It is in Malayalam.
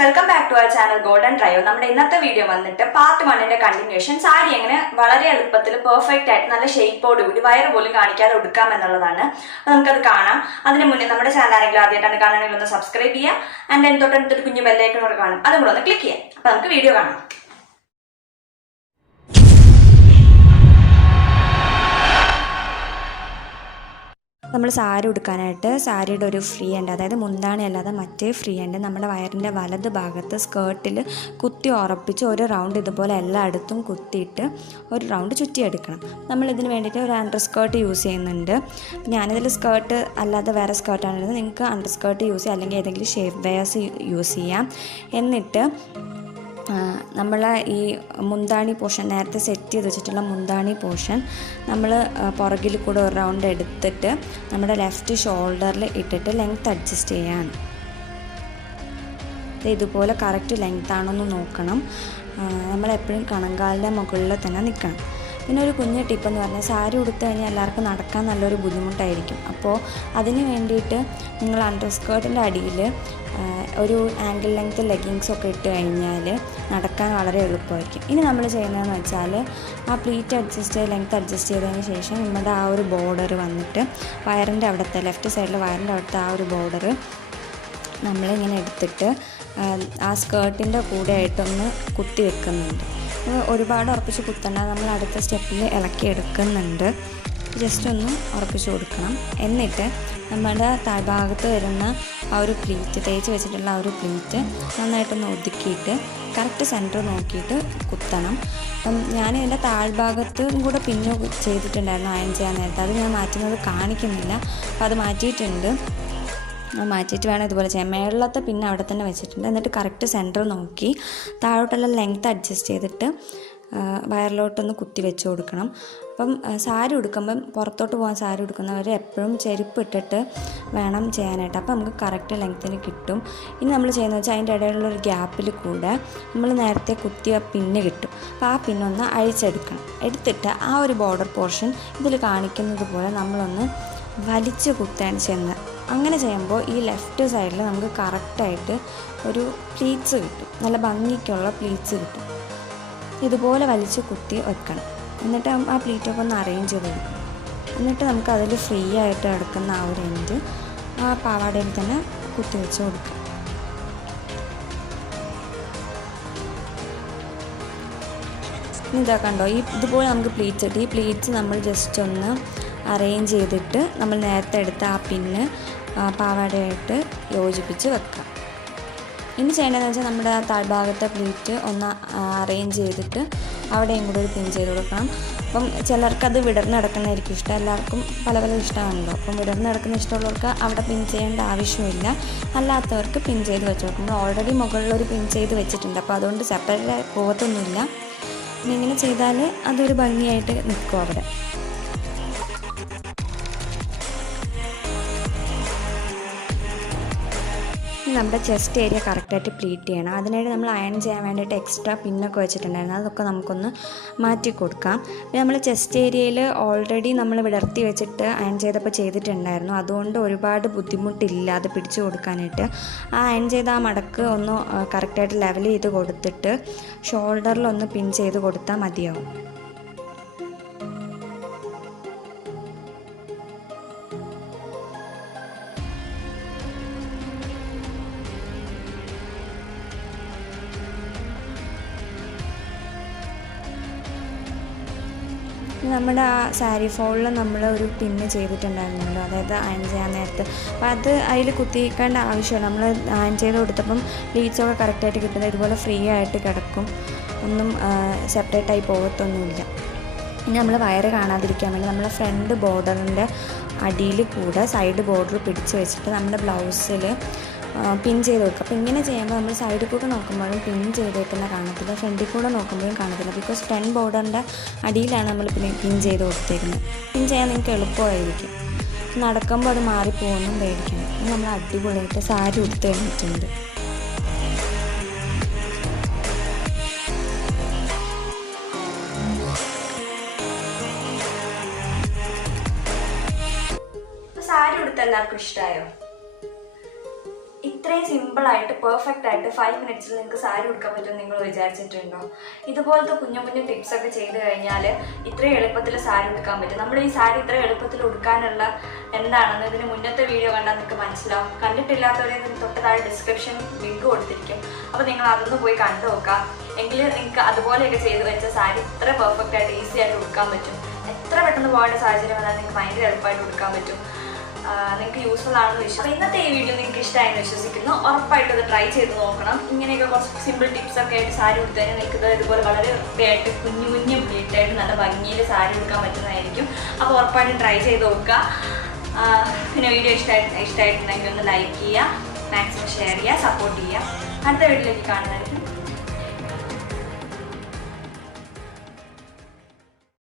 Welcome back to our channel golden trio. നമ്മുടെ ഇന്നത്തെ വീഡിയോ വന്നിട്ട് പാർട്ട് 1ന്റെ കണ്ടിന്യൂഷൻ. സാരി എങ്ങനെ വളരെ എളുപ്പത്തിൽ പെർഫെക്റ്റ് ആയിട്ട് നല്ല ഷേപ്പോട് കൂടി വയറ് പോലും കാണിക്കാതെ ഉടുക്കാം എന്നുള്ളതാണ്. അപ്പോൾ നമുക്കത് കാണാം. അതിന് മുന്നേ നമ്മുടെ ചാനൽ ആരെങ്കിലും ആദ്യമായിട്ടാണ് കാണണമെങ്കിൽ ഒന്ന് സബ്സ്ക്രൈബ് ചെയ്യുക. ആൻഡ് അതിന് തൊട്ടടുത്തൊരു കുഞ്ഞു ബെല്ലൈക്കൺ കൂടെ കാണും, അതും കൂടെ ഒന്ന് ക്ലിക്ക് ചെയ്യാം. അപ്പോൾ നമുക്ക് വീഡിയോ കാണാം. നമ്മൾ സാരി ഉടുക്കാനായിട്ട് സാരിയുടെ ഒരു ഫ്രീ ഉണ്ട്, അതായത് മുന്താണി അല്ലാതെ മറ്റേ ഫ്രീ ഉണ്ട് നമ്മുടെ വയറിൻ്റെ വലത് ഭാഗത്ത് സ്കേർട്ടിൽ കുത്തി ഉറപ്പിച്ച് ഒരു റൗണ്ട് ഇതുപോലെ എല്ലായിടത്തും കുത്തിയിട്ട് ഒരു റൗണ്ട് ചുറ്റിയെടുക്കണം. നമ്മളിതിന് വേണ്ടിയിട്ട് ഒരു അണ്ടർ സ്കേർട്ട് യൂസ് ചെയ്യുന്നുണ്ട്. ഞാനിതിൽ സ്കേർട്ട് അല്ലാതെ വേറെ സ്കേർട്ടാണ് ഇടുന്നത്. നിങ്ങൾക്ക് അണ്ടർ സ്കേർട്ട് യൂസ് ചെയ്യാം, അല്ലെങ്കിൽ ഏതെങ്കിലും ഷേപ്പ് വെയേഴ്സ് യൂസ് ചെയ്യാം. എന്നിട്ട് നമ്മൾ ഈ മുന്താണി പോർഷൻ നേരത്തെ സെറ്റ് ചെയ്ത് വെച്ചിട്ടുള്ള മുന്താണി പോർഷൻ നമ്മൾ പുറകിൽ കൂടെ ഒരു റൗണ്ട് എടുത്തിട്ട് നമ്മുടെ ലെഫ്റ്റ് ഷോൾഡറിൽ ഇട്ടിട്ട് ലെങ്ത് അഡ്ജസ്റ്റ് ചെയ്യാണ്. ഇതുപോലെ കറക്റ്റ് ലെങ്ത് ആണെന്ന് നോക്കണം. നമ്മളെപ്പോഴും കണങ്കാലിൻ്റെ മുകളിൽ തന്നെ നിൽക്കണം. പിന്നെ ഒരു കുഞ്ഞ് ടിപ്പെന്ന് പറഞ്ഞാൽ സാരി ഉടുത്തു കഴിഞ്ഞാൽ എല്ലാവർക്കും നടക്കാൻ നല്ലൊരു ബുദ്ധിമുട്ടായിരിക്കും. അപ്പോൾ അതിന് വേണ്ടിയിട്ട് നിങ്ങൾ അണ്ടർ സ്കേർട്ടിൻ്റെ അടിയിൽ ഒരു ആങ്കിൾ ലെങ്ത് ലെഗിങ്സ് ഒക്കെ ഇട്ട് കഴിഞ്ഞാൽ നടക്കാൻ വളരെ എളുപ്പമായിരിക്കും. ഇനി നമ്മൾ ചെയ്യുന്നതെന്ന് വെച്ചാൽ ആ പ്ലീറ്റ് അഡ്ജസ്റ്റ് ചെയ്ത് ലെങ്ത് അഡ്ജസ്റ്റ് ചെയ്തതിന് ശേഷം നമ്മുടെ ആ ഒരു ബോർഡർ വന്നിട്ട് വയറിൻ്റെ അവിടുത്തെ ലെഫ്റ്റ് സൈഡിൽ വയറിൻ്റെ അവിടുത്തെ ആ ഒരു ബോർഡർ നമ്മളിങ്ങനെ എടുത്തിട്ട് ആ സ്കേർട്ടിൻ്റെ കൂടെ ആയിട്ടൊന്ന് കുത്തി വെക്കുന്നുണ്ട്. ഒരുപാട് ഉറപ്പിച്ച് കുത്തണ്ട, നമ്മൾ അടുത്ത സ്റ്റെപ്പിൽ ഇളക്കി എടുക്കുന്നുണ്ട്. ജസ്റ്റ് ഒന്ന് ഉറപ്പിച്ച് കൊടുക്കണം. എന്നിട്ട് നമ്മുടെ താഴ്ഭാഗത്ത് വരുന്ന ആ ഒരു പ്ലീറ്റ് തേച്ച് വെച്ചിട്ടുള്ള ആ ഒരു പ്ലീറ്റ് നന്നായിട്ടൊന്ന് ഒതുക്കിയിട്ട് കറക്റ്റ് സെൻറ്റർ നോക്കിയിട്ട് കുത്തണം. അപ്പം ഞാൻ ഇതിൻ്റെ താഴ്ഭാഗത്തും കൂടെ പിന്നെ ചെയ്തിട്ടുണ്ടായിരുന്നു അയൺ ചെയ്യാൻ നേരത്തെ. അത് ഞാൻ മാറ്റുന്നത് കാണിക്കുന്നില്ല, അപ്പോൾ അത് മാറ്റിയിട്ടുണ്ട്. മാറ്റിയിട്ട് വേണം ഇതുപോലെ ചെയ്യാൻ. മേളിലത്തെ പിന്നെ അവിടെ തന്നെ വെച്ചിട്ടുണ്ട്. എന്നിട്ട് കറക്റ്റ് സെൻറ്റർ നോക്കി താഴോട്ടെല്ലാം ലെങ്ത് അഡ്ജസ്റ്റ് ചെയ്തിട്ട് വയറിലോട്ടൊന്ന് കുത്തി വെച്ച് കൊടുക്കണം. അപ്പം സാരി ഉടുക്കുമ്പം പുറത്തോട്ട് പോകാൻ സാരി ഉടുക്കുന്നവർ എപ്പോഴും ചെരുപ്പ് ഇട്ടിട്ട് വേണം ചെയ്യാനായിട്ട്. അപ്പോൾ നമുക്ക് കറക്റ്റ് ലെങ്ത്തിന് കിട്ടും. ഇനി നമ്മൾ ചെയ്യുന്നത് വെച്ചാൽ അതിൻ്റെ ഇടയിലുള്ളൊരു ഗ്യാപ്പിൽ കൂടെ നമ്മൾ നേരത്തെ കുത്തിയ പിന്ന് കിട്ടും. അപ്പോൾ ആ പിന്നൊന്ന് അഴിച്ചെടുക്കണം. എടുത്തിട്ട് ആ ഒരു ബോർഡർ പോർഷൻ ഇതിൽ കാണിക്കുന്നത് പോലെ നമ്മളൊന്ന് വലിച്ച് കുത്താൻ ചെയ്യുന്നത്. അങ്ങനെ ചെയ്യുമ്പോൾ ഈ ലെഫ്റ്റ് സൈഡിൽ നമുക്ക് കറക്റ്റായിട്ട് ഒരു പ്ലീറ്റ്സ് കിട്ടും, നല്ല ഭംഗിക്കുള്ള പ്ലീറ്റ്സ് കിട്ടും. ഇതുപോലെ വലിച്ച് കുത്തി വെക്കണം. എന്നിട്ട് ആ പ്ലീറ്റൊക്കെ ഒന്ന് അറേഞ്ച് ചെയ്ത് കൊടുക്കണം. എന്നിട്ട് നമുക്ക് അതിൽ ഫ്രീ ആയിട്ട് കിടക്കുന്ന ആ ഒരു എൻഡ് ആ പാവാടയിൽ തന്നെ കുത്തി വെച്ച് കൊടുക്കാം. ഇതാ കണ്ടോ, ഇതുപോലെ നമുക്ക് പ്ലീറ്റ്സ് കിട്ടി. ഈ പ്ലീറ്റ്സ് നമ്മൾ ജസ്റ്റ് ഒന്ന് അറേഞ്ച് ചെയ്തിട്ട് നമ്മൾ നേരത്തെ എടുത്ത ആ പിന്ന് പാവാടയായിട്ട് യോജിപ്പിച്ച് വെക്കാം. ഇനി ചെയ്യേണ്ടതെന്ന് വെച്ചാൽ നമ്മുടെ ആ താഴ്ഭാഗത്തെ പ്ലീറ്റ് ഒന്ന് അറേഞ്ച് ചെയ്തിട്ട് അവിടെയും കൂടെ ഒരു പിൻ ചെയ്ത് കൊടുക്കണം. അപ്പം ചിലർക്കത് വിടർന്ന് കിടക്കുന്നതായിരിക്കും ഇഷ്ടം, എല്ലാവർക്കും പല പല ഇഷ്ടമാണല്ലോ. അപ്പം വിടർന്ന് കിടക്കുന്ന ഇഷ്ടമുള്ളവർക്ക് അവിടെ പിൻ ചെയ്യേണ്ട ആവശ്യമില്ല. അല്ലാത്തവർക്ക് പിൻ ചെയ്ത് വെച്ച് കൊടുക്കും. നമ്മൾ ഓൾറെഡി മുകളിലൊരു പിൻ ചെയ്ത് വെച്ചിട്ടുണ്ട്, അപ്പോൾ അതുകൊണ്ട് സെപ്പറേറ്റ് പോകത്തൊന്നുമില്ല. പിന്നെ ഇങ്ങനെ ചെയ്താൽ അതൊരു ഭംഗിയായിട്ട് നിൽക്കും അവിടെ. നമ്മുടെ ചെസ്റ്റ് ഏരിയ കറക്റ്റായിട്ട് പ്ലീറ്റ് ചെയ്യണം. അതിനായിട്ട് നമ്മൾ അയൺ ചെയ്യാൻ വേണ്ടിയിട്ട് എക്സ്ട്രാ പിന്നൊക്കെ വെച്ചിട്ടുണ്ടായിരുന്നു, അതൊക്കെ നമുക്കൊന്ന് മാറ്റി കൊടുക്കാം. പിന്നെ നമ്മൾ ചെസ്റ്റ് ഏരിയയിൽ ഓൾറെഡി നമ്മൾ വിടർത്തി വെച്ചിട്ട് അയൺ ചെയ്തപ്പോൾ ചെയ്തിട്ടുണ്ടായിരുന്നു, അതുകൊണ്ട് ഒരുപാട് ബുദ്ധിമുട്ടില്ല അത് പിടിച്ചു കൊടുക്കാനായിട്ട്. ആ അയൺ ചെയ്ത ആ മടക്ക് ഒന്ന് കറക്റ്റായിട്ട് ലെവൽ ചെയ്ത് കൊടുത്തിട്ട് ഷോൾഡറിലൊന്ന് പിൻ ചെയ്ത് കൊടുത്താൽ മതിയാവും. നമ്മുടെ ആ സാരി ഫോളിൽ നമ്മൾ ഒരു പിന്ന് ചെയ്തിട്ടുണ്ടായിരുന്നല്ലോ, അതായത് അയൺ ചെയ്യാൻ നേരത്ത്. അപ്പോൾ അത് അതിൽ കുത്തിക്കേണ്ട ആവശ്യമില്ല. നമ്മൾ അയൺ ചെയ്ത് കൊടുത്തപ്പം പ്ലീറ്റ്സൊക്കെ കറക്റ്റായിട്ട് കിട്ടുന്നത് ഇതുപോലെ ഫ്രീ ആയിട്ട് കിടക്കും, ഒന്നും സെപ്പറേറ്റായി പോകത്തൊന്നുമില്ല. ഇനി നമ്മൾ വയറ് കാണാതിരിക്കാൻ വേണ്ടി നമ്മൾ ഫ്രണ്ട് ബോർഡറിൻ്റെ അടിയിൽ കൂടെ സൈഡ് ബോർഡർ പിടിച്ച് വെച്ചിട്ട് നമ്മുടെ ബ്ലൗസിൽ പിൻ ചെയ്ത് കൊടുക്കുക. അപ്പോൾ ഇങ്ങനെ ചെയ്യുമ്പോൾ നമ്മൾ സൈഡിൽ കൂടെ നോക്കുമ്പോഴും പിൻ ചെയ്തേക്കുന്ന കാണത്തില്ല, ഫ്രണ്ടിൽ കൂടെ നോക്കുമ്പോഴും കാണത്തില്ല. ബിക്കോസ് ഫ്രണ്ട് ബോർഡറിൻ്റെ അടിയിലാണ് നമ്മൾ പിൻ ചെയ്ത് കൊടുത്തേക്കുന്നത്. പിൻ ചെയ്യാൻ നിങ്ങൾക്ക് എളുപ്പമായിരിക്കും. നടക്കുമ്പോൾ അത് മാറിപ്പോകുന്നും പേടിക്കണം. നമ്മൾ അടിപൊളിയായിട്ട് സാരി ഉടുത്ത് കഴിഞ്ഞിട്ടുണ്ട്. സാരി ഉടുത്ത് എല്ലാവർക്കും ഇഷ്ടമായോ? ഇത്രയും സിമ്പിളായിട്ട് പെർഫെക്റ്റ് ആയിട്ട് 5 മിനിറ്റ്സിൽ നിങ്ങൾക്ക് സാരി ഉടുക്കാൻ പറ്റുമെന്ന് നിങ്ങൾ വിചാരിച്ചിട്ടുണ്ടോ? ഇതുപോലത്തെ കുഞ്ഞു കുഞ്ഞു ടിപ്സൊക്കെ ചെയ്ത് കഴിഞ്ഞാൽ ഇത്രയും എളുപ്പത്തിൽ സാരി ഉടുക്കാൻ പറ്റും. നമ്മൾ ഈ സാരി ഇത്രയും എളുപ്പത്തിൽ ഉടുക്കാനുള്ള എന്താണെന്ന് ഇതിന് മുന്നത്തെ വീഡിയോ കണ്ടാൽ നിങ്ങൾക്ക് മനസ്സിലാവും. കണ്ടിട്ടില്ലാത്തവരെ തൊട്ട് താഴെ ഡിസ്ക്രിപ്ഷൻ ലിങ്ക് കൊടുത്തിരിക്കും. അപ്പോൾ നിങ്ങൾ അതൊന്ന് പോയി കണ്ടു നോക്കാം. എങ്കിൽ നിങ്ങൾക്ക് അതുപോലെയൊക്കെ ചെയ്ത് വെച്ച സാരി ഇത്ര പെർഫെക്റ്റ് ആയിട്ട് ഈസി ആയിട്ട് ഉടുക്കാൻ പറ്റും. എത്ര പെട്ടെന്ന് പോകേണ്ട സാഹചര്യം വന്നാൽ നിങ്ങൾക്ക് ഭയങ്കര എളുപ്പമായിട്ട് ഉടുക്കാൻ പറ്റും. നിങ്ങൾക്ക് യൂസ്ഫുൾ ആണെന്ന് വിശ്വസിക്കും. അപ്പോൾ ഇന്നത്തെ ഈ വീഡിയോ നിങ്ങൾക്ക് ഇഷ്ടമായെന്ന് വിശ്വസിക്കുന്നു. ഉറപ്പായിട്ടും ഇത് ട്രൈ ചെയ്ത് നോക്കണം. ഇങ്ങനെയൊക്കെ കുറച്ച് സിമ്പിൾ ടിപ്സൊക്കെ ആയിട്ട് സാരി ഉടുത്തു കഴിഞ്ഞാൽ നിങ്ങൾക്ക് ഇതുപോലെ വളരെ വൃത്തിയായിട്ട് കുഞ്ഞു കുഞ്ഞു നീട്ടായിട്ട് നല്ല ഭംഗിയിൽ സാരി ഉടുക്കാൻ പറ്റുന്നതായിരിക്കും. അപ്പോൾ ഉറപ്പായിട്ടും ട്രൈ ചെയ്ത് നോക്കുക. പിന്നെ വീഡിയോ ഇഷ്ടമായിട്ടുണ്ടെങ്കിൽ ഒന്ന് ലൈക്ക് ചെയ്യുക, മാക്സിമം ഷെയർ ചെയ്യുക, സപ്പോർട്ട് ചെയ്യുക. അടുത്ത വീഡിയോയിലേക്ക് കാണുന്നതായിരിക്കും.